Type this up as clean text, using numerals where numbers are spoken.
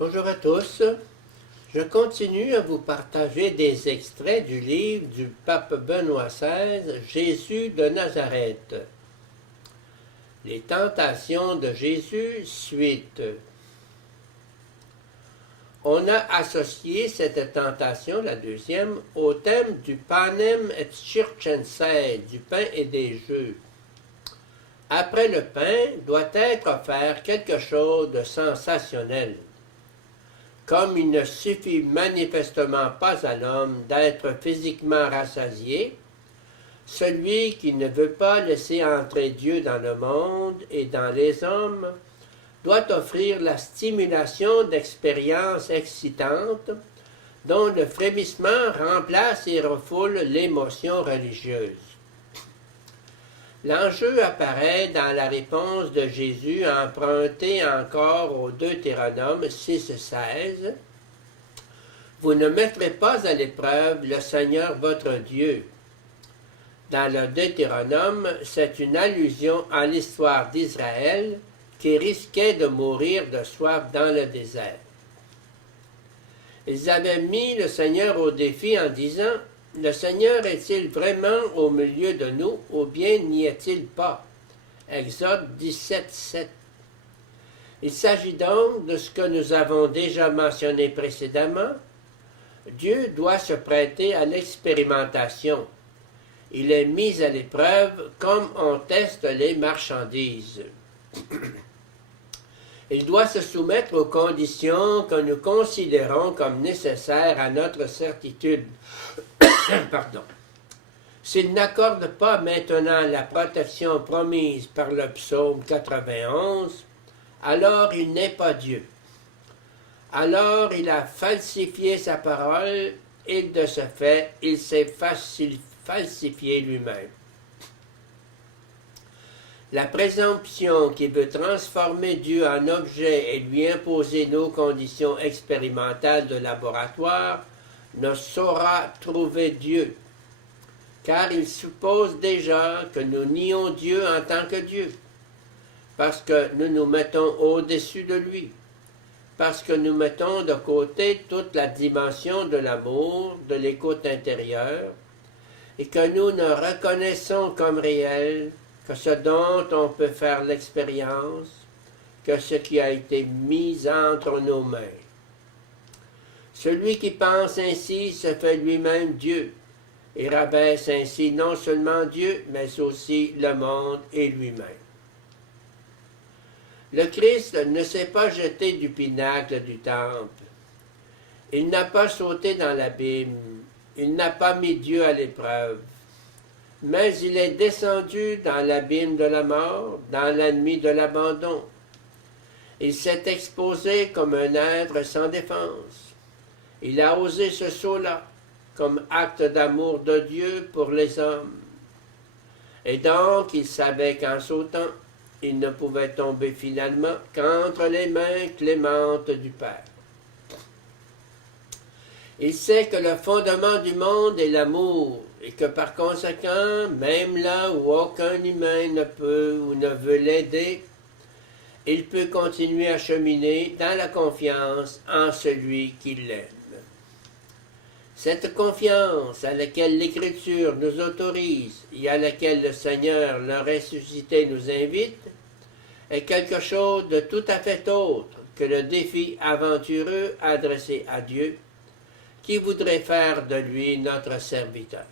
Bonjour à tous. Je continue à vous partager des extraits du livre du pape Benoît XVI, Jésus de Nazareth. Les tentations de Jésus, suite. On a associé cette tentation, la deuxième, au thème du Panem et Circenses, du pain et des jeux. Après le pain, doit être offert quelque chose de sensationnel. Comme il ne suffit manifestement pas à l'homme d'être physiquement rassasié, celui qui ne veut pas laisser entrer Dieu dans le monde et dans les hommes doit offrir la stimulation d'expériences excitantes dont le frémissement remplace et refoule l'émotion religieuse. L'enjeu apparaît dans la réponse de Jésus empruntée encore au Deutéronome 6,16. « Vous ne mettrez pas à l'épreuve le Seigneur votre Dieu. » Dans le Deutéronome, c'est une allusion à l'histoire d'Israël qui risquait de mourir de soif dans le désert. Ils avaient mis le Seigneur au défi en disant « Le Seigneur est-il vraiment au milieu de nous, ou bien n'y est-il pas? » Exode 17,7. Il s'agit donc de ce que nous avons déjà mentionné précédemment. Dieu doit se prêter à l'expérimentation. Il est mis à l'épreuve comme on teste les marchandises. Il doit se soumettre aux conditions que nous considérons comme nécessaires à notre certitude. Pardon. S'il n'accorde pas maintenant la protection promise par le psaume 91, alors il n'est pas Dieu. Alors il a falsifié sa parole et de ce fait, il s'est falsifié lui-même. La présomption qui veut transformer Dieu en objet et lui imposer nos conditions expérimentales de laboratoire ne saura trouver Dieu, car il suppose déjà que nous nions Dieu en tant que Dieu, parce que nous nous mettons au-dessus de lui, parce que nous mettons de côté toute la dimension de l'amour, de l'écoute intérieure, et que nous ne reconnaissons comme réel que ce dont on peut faire l'expérience, que ce qui a été mis entre nos mains. Celui qui pense ainsi se fait lui-même Dieu, et rabaisse ainsi non seulement Dieu, mais aussi le monde et lui-même. Le Christ ne s'est pas jeté du pinacle du temple. Il n'a pas sauté dans l'abîme. Il n'a pas mis Dieu à l'épreuve. Mais il est descendu dans l'abîme de la mort, dans la nuit de l'abandon. Il s'est exposé comme un être sans défense. Il a osé ce saut-là, comme acte d'amour de Dieu pour les hommes. Et donc, il savait qu'en sautant, il ne pouvait tomber finalement qu'entre les mains clémentes du Père. Il sait que le fondement du monde est l'amour, et que par conséquent, même là où aucun humain ne peut ou ne veut l'aider, il peut continuer à cheminer dans la confiance en celui qui l'aime. Cette confiance à laquelle l'Écriture nous autorise et à laquelle le Seigneur, le ressuscité, nous invite, est quelque chose de tout à fait autre que le défi aventureux adressé à Dieu, qui voudrait faire de lui notre serviteur.